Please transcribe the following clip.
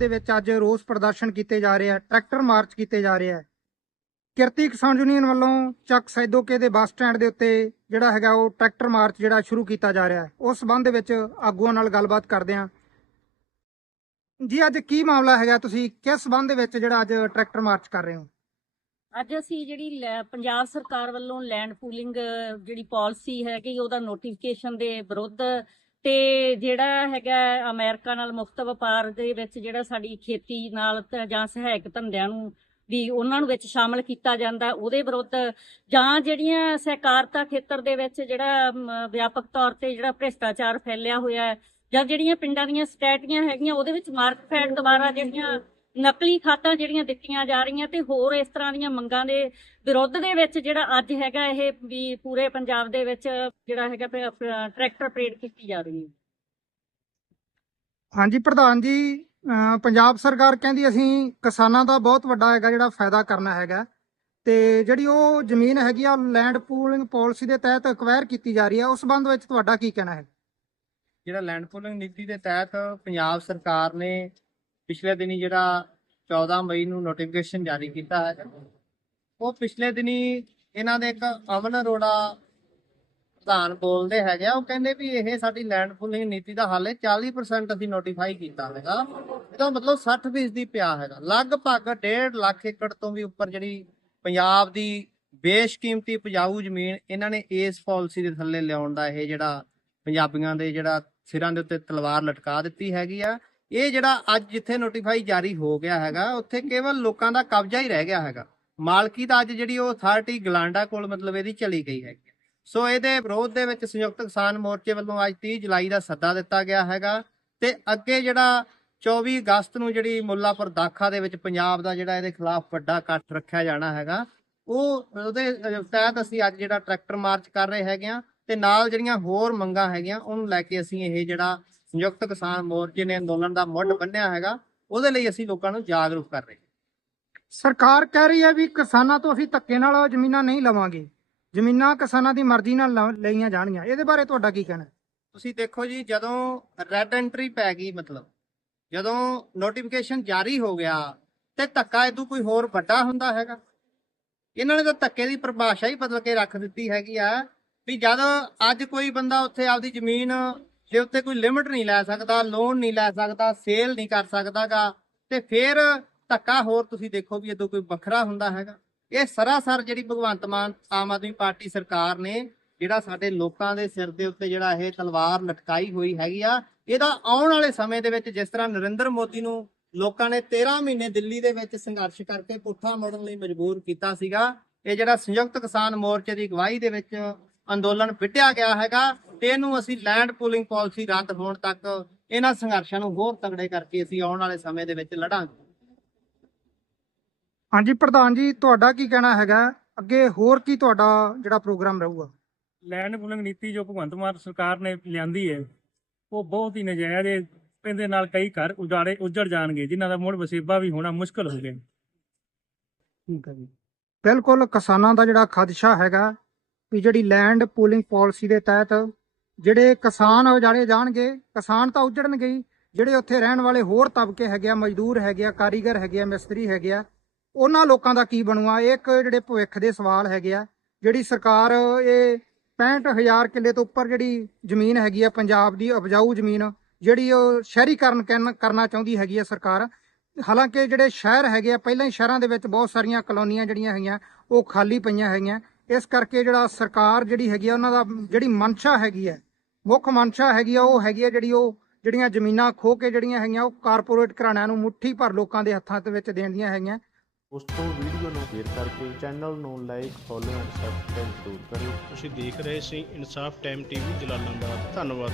ਵਿੱਚ ਅੱਜ ਰੋਸ ਪ੍ਰਦਰਸ਼ਨ ਕੀਤੇ ਜਾ ਰਹੇ ਆ, ਟਰੈਕਟਰ ਮਾਰਚ ਕੀਤੇ ਜਾ ਰਹੇ ਆ। ਕਿਰਤੀ ਕਿਸਾਨ ਯੂਨੀਅਨ ਵੱਲੋਂ ਚੱਕ ਸੈਦੋਕੇ ਦੇ ਬੱਸ ਸਟੈਂਡ ਦੇ ਉੱਤੇ ਜਿਹੜਾ ਹੈਗਾ ਉਹ ਟਰੈਕਟਰ ਮਾਰਚ ਜਿਹੜਾ ਸ਼ੁਰੂ ਕੀਤਾ ਜਾ ਰਿਹਾ ਹੈ। ਉਸ ਸਬੰਧ ਵਿੱਚ ਆਗੂਆਂ ਨਾਲ ਗੱਲਬਾਤ ਕਰਦੇ ਹਾਂ। ਜੀ, ਅੱਜ ਕੀ ਮਾਮਲਾ ਹੈਗਾ? ਤੁਸੀਂ ਕਿਸ ਸੰਬੰਧ ਦੇ ਵਿੱਚ ਜਿਹੜਾ ਅੱਜ ਟਰੈਕਟਰ ਮਾਰਚ ਕਰ ਰਹੇ ਹੋ? ਅੱਜ ਅਸੀਂ ਜਿਹੜੀ ਪੰਜਾਬ ਸਰਕਾਰ ਵੱਲੋਂ ਲੈਂਡ ਪੂਲਿੰਗ ਜਿਹੜੀ ਪਾਲਿਸੀ ਹੈਗੀ, ਉਹਦਾ ਨੋਟੀਫਿਕੇਸ਼ਨ ਦੇ ਵਿਰੁੱਧ ਤੇ ਜਿਹੜਾ ਹੈਗਾ ਅਮਰੀਕਾ ਨਾਲ ਮੁਫਤ ਵਪਾਰ ਦੇ ਵਿੱਚ ਜਿਹੜਾ ਸਾਡੀ ਖੇਤੀ ਨਾਲ ਜਾਂ ਸਹਾਇਕ ਧੰਦਿਆਂ ਨੂੰ ਵੀ ਉਹਨਾਂ ਨੂੰ ਵਿੱਚ ਸ਼ਾਮਲ ਕੀਤਾ ਜਾਂਦਾ, ਉਹਦੇ ਵਿਰੁੱਧ ਜਾਂ ਜਿਹੜੀਆਂ ਸਹਿਕਾਰਤਾ ਖੇਤਰ ਦੇ ਵਿੱਚ ਜਿਹੜਾ ਵਿਆਪਕ ਤੌਰ ਤੇ ਜਿਹੜਾ ਭ੍ਰਿਸ਼ਟਾਚਾਰ ਫੈਲਿਆ ਹੋਇਆ ਹੈ ਜਾਂ ਜਿਹੜੀਆਂ ਪਿੰਡਾਂ ਦੀਆਂ ਸਟੈਟੀਆਂ ਹੈਗੀਆਂ, ਉਹਦੇ ਵਿੱਚ ਮਾਰਕਫੈਟ ਦੁਆਰਾ ਜਿਹੜੀਆਂ ਨਕਲੀ ਖਾਤਾਂ ਜਿਹੜੀਆਂ ਦਿੱਤੀਆਂ ਜਾ ਰਹੀਆਂ ਤੇ ਹੋਰ ਇਸ ਤਰ੍ਹਾਂ ਦੀਆਂ ਮੰਗਾਂ ਦੇ ਵਿਰੁੱਧ ਦੇ ਵਿੱਚ ਜਿਹੜਾ ਅੱਜ ਹੈਗਾ ਇਹ ਵੀ ਪੂਰੇ ਪੰਜਾਬ ਦੇ ਵਿੱਚ ਜਿਹੜਾ ਹੈਗਾ ਟਰੈਕਟਰ ਪਰੇਡ ਕੀਤੀ ਜਾ ਰਹੀ ਹੈ। ਹਾਂਜੀ ਪ੍ਰਧਾਨ ਜੀ ਪੰਜਾਬ ਸਰਕਾਰ ਕਹਿੰਦੀ ਅਸੀਂ ਕਿਸਾਨਾਂ ਦਾ ਬਹੁਤ ਵੱਡਾ ਹੈਗਾ ਜਿਹੜਾ ਫਾਇਦਾ ਕਰਨਾ ਹੈਗਾ। ਤੇ ਜਿਹੜੀ ਉਹ ਜ਼ਮੀਨ ਹੈਗੀ ਆ ਲੈਂਡ ਪੂਲਿੰਗ ਪਾਲਿਸੀ ਦੇ ਤਹਿਤ ਅਕਵਾਇਰ ਕੀਤੀ ਜਾ ਰਹੀ ਹੈ ਉਸ ਸੰਬੰਧ ਵਿੱਚ ਤੁਹਾਡਾ ਕੀ ਕਹਿਣਾ ਹੈ? ਜਿਹੜਾ ਲੈਂਡ ਪੂਲਿੰਗ ਨੀਤੀ ਦੇ ਤਹਿਤ ਪੰਜਾਬ ਸਰਕਾਰ ਨੇ ਪਿਛਲੇ ਦਿਨੀ ਜਿਹੜਾ 14 ਮਈ ਨੂੰ ਨੋਟੀਫਿਕੇਸ਼ਨ ਜਾਰੀ ਕੀਤਾ ਹੈ, ਉਹ ਪਿਛਲੇ ਦਿਨੀ ਇਹਨਾਂ ਦੇ ਇੱਕ ਅਮਨ ਅਰੋੜਾ ਪ੍ਰਧਾਨ ਬੋਲਦੇ ਹੈਗੇ ਆ, ਉਹ ਕਹਿੰਦੇ ਵੀ ਇਹ ਸਾਡੀ ਲੈਂਡ ਪੂਲਿੰਗ ਨੀਤੀ ਦਾ ਹਾਲੇ ਹੈ 40% ਅਸੀਂ ਨੋਟੀਫਾਈ ਕੀਤਾ ਹੈਗਾ। ਇਹਦਾ ਮਤਲਬ 60% ਦੀ ਪਿਆ ਹੈਗਾ। ਲਗਭਗ 1.5 ਲੱਖ ਏਕੜ ਤੋਂ ਵੀ ਉੱਪਰ ਜਿਹੜੀ ਪੰਜਾਬ ਦੀ ਬੇਸ਼ਕੀਮਤੀ ਉਪਜਾਊ ਜ਼ਮੀਨ ਇਹਨਾਂ ਨੇ ਇਸ ਪਾਲਿਸੀ ਦੇ ਥੱਲੇ ਲਿਆਉਣ ਦਾ ਇਹ ਜਿਹੜਾ ਪੰਜਾਬੀਆਂ ਦੇ ਜਿਹੜਾ ਸਿਰਾਂ ਦੇ ਉੱਤੇ ਤਲਵਾਰ ਲਟਕਾ ਦਿੱਤੀ ਹੈਗੀ ਆ। ਇਹ ਜਿਹੜਾ ਅੱਜ ਜਿੱਥੇ ਨੋਟੀਫਾਈ ਜਾਰੀ ਹੋ ਗਿਆ ਹੈਗਾ, ਉੱਥੇ ਕੇਵਲ ਲੋਕਾਂ ਦਾ ਕਬਜ਼ਾ ਹੀ ਰਹਿ ਗਿਆ ਹੈਗਾ। ਮਾਲਕੀ ਦਾ ਅੱਜ ਜਿਹੜੀ ਉਹ ਅਥਾਰਟੀ ਗਲਾਂਡਾ ਕੋਲ ਮਤਲਬ ਇਹਦੀ ਚਲੀ ਗਈ ਹੈਗੀ ਸੋ ਇਹਦੇ ਵਿਰੋਧ ਦੇ ਵਿੱਚ ਸੰਯੁਕਤ ਕਿਸਾਨ ਮੋਰਚੇ ਵੱਲੋਂ ਅੱਜ 30 ਜੁਲਾਈ ਦਾ ਸੱਦਾ ਦਿੱਤਾ ਗਿਆ ਹੈਗਾ ਤੇ ਅੱਗੇ ਜਿਹੜਾ 24 ਅਗਸਤ ਨੂੰ ਜਿਹੜੀ ਮੁੱਲਾਪੁਰ ਦਾਖਾ ਦੇ ਵਿੱਚ ਪੰਜਾਬ ਦਾ ਜਿਹੜਾ ਇਹਦੇ ਖਿਲਾਫ ਵੱਡਾ ਇਕੱਠ ਰੱਖਿਆ ਜਾਣਾ ਹੈਗਾ, ਉਹ ਉਹਦੇ ਤਹਿਤ ਅਸੀਂ ਅੱਜ ਜਿਹੜਾ ਟਰੈਕਟਰ ਮਾਰਚ ਕਰ ਰਹੇ ਹੈਗੇ ਆ ਤੇ ਨਾਲ ਜਿਹੜੀਆਂ ਹੋਰ ਮੰਗਾਂ ਹੈਗੀਆਂ, ਉਹਨੂੰ ਲੈ ਕੇ ਅਸੀਂ ਇਹ ਜਿਹੜਾ ਸੰਯੁਕਤ ਕਿਸਾਨ ਮੋਰਚੇ ਨੇ ਅੰਦੋਲਨ ਦਾ ਮੁੱਢ ਬੰਨਿਆ ਹੈਗਾ ਉਹਦੇ ਲਈ ਅਸੀਂ ਲੋਕਾਂ ਨੂੰ ਜਾਗਰੂਕ ਕਰ ਰਹੇ ਸਰਕਾਰ ਕਹਿ ਰਹੀ ਹੈ ਵੀ ਕਿਸਾਨਾਂ ਤੋਂ ਅਸੀਂ ਧੱਕੇ ਨਾਲ ਜ਼ਮੀਨਾਂ ਨਹੀਂ ਲਵਾਂਗੇ। ਜ਼ਮੀਨਾਂ ਕਿਸਾਨਾਂ ਦੀ ਮਰਜ਼ੀ ਨਾਲ ਲਈਆਂ ਜਾਣਗੀਆਂ। ਇਹਦੇ ਬਾਰੇ ਤੁਹਾਡਾ ਕੀ ਕਹਿਣਾ ਤੁਸੀਂ ਦੇਖੋ ਜੀ ਜਦੋਂ ਰੈੱਡ ਐਂਟਰੀ ਪੈ ਗਈ ਮਤਲਬ ਜਦੋਂ ਨੋਟੀਫਿਕੇਸ਼ਨ ਜਾਰੀ ਹੋ ਗਿਆ ਤੇ ਧੱਕਾ ਇਦੋਂ ਕੋਈ ਹੋਰ ਵੱਡਾ ਹੁੰਦਾ ਹੈਗਾ। ਇਹਨਾਂ ਨੇ ਤਾਂ ਧੱਕੇ ਦੀ ਪਰਿਭਾਸ਼ਾ ਹੀ ਬਦਲ ਕੇ ਰੱਖ ਦਿੱਤੀ ਹੈਗੀ ਆ ਵੀ ਜਦ ਅੱਜ ਕੋਈ ਬੰਦਾ ਉੱਥੇ ਆਪਦੀ ਜ਼ਮੀਨ ਜੇ ਉੱਤੇ ਕੋਈ ਲਿਮਟ ਨਹੀਂ ਲੈ ਸਕਦਾ ਲੋਨ ਨਹੀਂ ਲੈ ਸਕਦਾ ਸੇਲ ਨਹੀਂ ਕਰ ਸਕਦਾਗਾ, ਤੇ ਫਿਰ ਧੱਕਾ ਹੋਰ ਤੁਸੀਂ ਦੇਖੋ ਵੀ ਇਦੋਂ ਕੋਈ ਵੱਖਰਾ ਹੁੰਦਾ ਹੈਗਾ। ਇਹ ਸਰਾਸਰ ਜਿਹੜੀ ਭਗਵੰਤ ਮਾਨ, ਆਮ ਆਦਮੀ ਪਾਰਟੀ ਸਰਕਾਰ ਨੇ, ਜਿਹੜਾ ਸਾਡੇ ਲੋਕਾਂ ਦੇ ਸਿਰ ਦੇ ਉੱਤੇ ਜਿਹੜਾ ਇਹ ਤਲਵਾਰ ਲਟਕਾਈ ਹੋਈ ਹੈਗੀ ਆ, ਇਹਦਾ ਆਉਣ ਵਾਲੇ ਸਮੇਂ ਦੇ ਵਿੱਚ ਜਿਸ ਤਰ੍ਹਾਂ ਨਰਿੰਦਰ ਮੋਦੀ ਨੂੰ ਲੋਕਾਂ ਨੇ 13 ਮਹੀਨੇ ਦਿੱਲੀ ਦੇ ਵਿੱਚ ਸੰਘਰਸ਼ ਕਰਕੇ ਪੁੱਠਾ ਮੋੜਨ ਲਈ ਮਜਬੂਰ ਕੀਤਾ ਸੀਗਾ, ਇਹ ਜਿਹੜਾ ਸੰਯੁਕਤ ਕਿਸਾਨ ਮੋਰਚੇ ਦੀ ਅਗਵਾਈ ਦੇ ਵਿੱਚ ਅੰਦੋਲਨ ਵਿੱਢਿਆ ਗਿਆ ਹੈਗਾ ਤੇ ਇਹਨੂੰ ਅਸੀਂ ਲੈਂਡ ਪੂਲਿੰਗ ਪਾਲਿਸੀ ਰੱਦ ਹੋਣ ਤੱਕ ਇਹਨਾਂ ਸੰਘਰਸ਼ਾਂ ਨੂੰ ਹੋਰ ਤਗੜੇ ਕਰਕੇ ਅਸੀਂ ਆਉਣ ਵਾਲੇ ਸਮੇਂ ਦੇ ਵਿੱਚ ਲੜਾਂਗੇ। ਹਾਂਜੀ ਪ੍ਰਧਾਨ ਜੀ ਤੁਹਾਡਾ ਕੀ ਕਹਿਣਾ ਹੈਗਾ? ਅੱਗੇ ਹੋਰ ਕੀ ਤੁਹਾਡਾ ਜਿਹੜਾ ਪ੍ਰੋਗਰਾਮ ਰਹੂਗਾ? ਲੈਂਡ ਪੂਲਿੰਗ ਨੀਤੀ ਜੋ ਭਗਵੰਤ ਮਾਨ ਸਰਕਾਰ ਨੇ ਲਿਆਂਦੀ ਹੈ ਉਹ ਬਹੁਤ ਹੀ ਨਜਾਇਜ਼ ਹੈ। ਇਹਦੇ ਨਾਲ ਕਈ ਘਰ ਉਜਾੜੇ ਉੱਜੜ ਜਾਣਗੇ ਜਿਨ੍ਹਾਂ ਦਾ ਮੁੜ ਵਸੇਬਾ ਵੀ ਹੋਣਾ ਮੁਸ਼ਕਲ ਹੋ ਗਿਆ ਠੀਕ ਹੈ ਜੀ ਬਿਲਕੁਲ ਕਿਸਾਨਾਂ ਦਾ ਜਿਹੜਾ ਖਦਸ਼ਾ ਹੈਗਾ ਵੀ ਜਿਹੜੀ ਲੈਂਡ ਪੂਲਿੰਗ ਪਾਲਿਸੀ ਦੇ ਤਹਿਤ ਜਿਹੜੇ ਕਿਸਾਨ ਉਜਾੜੇ ਜਾਣਗੇ, ਕਿਸਾਨ ਤਾਂ ਉਜੜਨਗੇ ਹੀ। ਜਿਹੜੇ ਉੱਥੇ ਰਹਿਣ ਵਾਲੇ ਹੋਰ ਤਬਕੇ ਹੈਗੇ ਆ, ਮਜ਼ਦੂਰ ਹੈਗੇ ਆ, ਕਾਰੀਗਰ ਹੈਗੇ ਆ, ਮਿਸਤਰੀ ਹੈਗੇ ਆ, ਉਹਨਾਂ ਲੋਕਾਂ ਦਾ ਕੀ ਬਣੂਗਾ ਇਹ ਇੱਕ ਜਿਹੜੇ ਭਵਿੱਖ ਦੇ ਸਵਾਲ ਹੈਗੇ ਆ, ਜਿਹੜੀ ਸਰਕਾਰ ਇਹ 65000 ਕਿੱਲੇ ਤੋਂ ਉੱਪਰ ਜਿਹੜੀ ਜ਼ਮੀਨ ਹੈਗੀ ਆ, ਪੰਜਾਬ ਦੀ ਉਪਜਾਊ ਜ਼ਮੀਨ, ਜਿਹੜੀ ਉਹ ਸ਼ਹਿਰੀਕਰਨ ਕਰਨ- ਕਰਨਾ ਚਾਹੁੰਦੀ ਹੈਗੀ ਆ ਸਰਕਾਰ। ਹਾਲਾਂਕਿ ਜਿਹੜੇ ਸ਼ਹਿਰ ਹੈਗੇ ਆ, ਪਹਿਲਾਂ ਹੀ ਸ਼ਹਿਰਾਂ ਦੇ ਵਿੱਚ ਬਹੁਤ ਸਾਰੀਆਂ ਕਲੋਨੀਆਂ ਜਿਹੜੀਆਂ ਹੈਗੀਆਂ, ਉਹ ਖਾਲੀ ਪਈਆਂ ਹੈਗੀਆਂ। ਇਸ ਕਰਕੇ ਜਿਹੜਾ ਸਰਕਾਰ ਜਿਹੜੀ ਹੈਗੀ ਆ ਉਹਨਾਂ ਦਾ ਜਿਹੜੀ ਮਨਸ਼ਾ ਹੈਗੀ ਹੈ ਮੁੱਖ ਮਨਸ਼ਾ ਹੈਗੀ ਆ ਉਹ ਹੈਗੀ ਆ ਜਿਹੜੀ ਉਹ ਜਿਹੜੀਆਂ ਜ਼ਮੀਨਾਂ ਖੋ ਕੇ ਜਿਹੜੀਆਂ ਹੈਗੀਆਂ ਉਹ ਕਾਰਪੋਰੇਟ ਘਰਾਣਿਆਂ ਨੂੰ ਮੁੱਠੀ ਭਰ ਲੋਕਾਂ ਦੇ ਹੱਥਾਂ ਦੇ ਵਿੱਚ ਦੇਣ ਦੀਆਂ ਹੈਗੀਆਂ। ਉਸ ਤੋਂ ਵੀਡੀਓ ਨੂੰ ਸ਼ੇਅਰ ਕਰਕੇ ਚੈਨਲ ਨੂੰ ਲਾਈਕ ਫੋਲੋ ਐਂਡ ਸਬਸਕ੍ਰਾਈਬ ਜ਼ਰੂਰ ਕਰਿਓ। ਤੁਸੀਂ ਦੇਖ ਰਹੇ ਸੀ ਇਨਸਾਫ ਟਾਈਮ ਟੀਵੀ ਜਲਾਲਾਬਾਦ। ਧੰਨਵਾਦ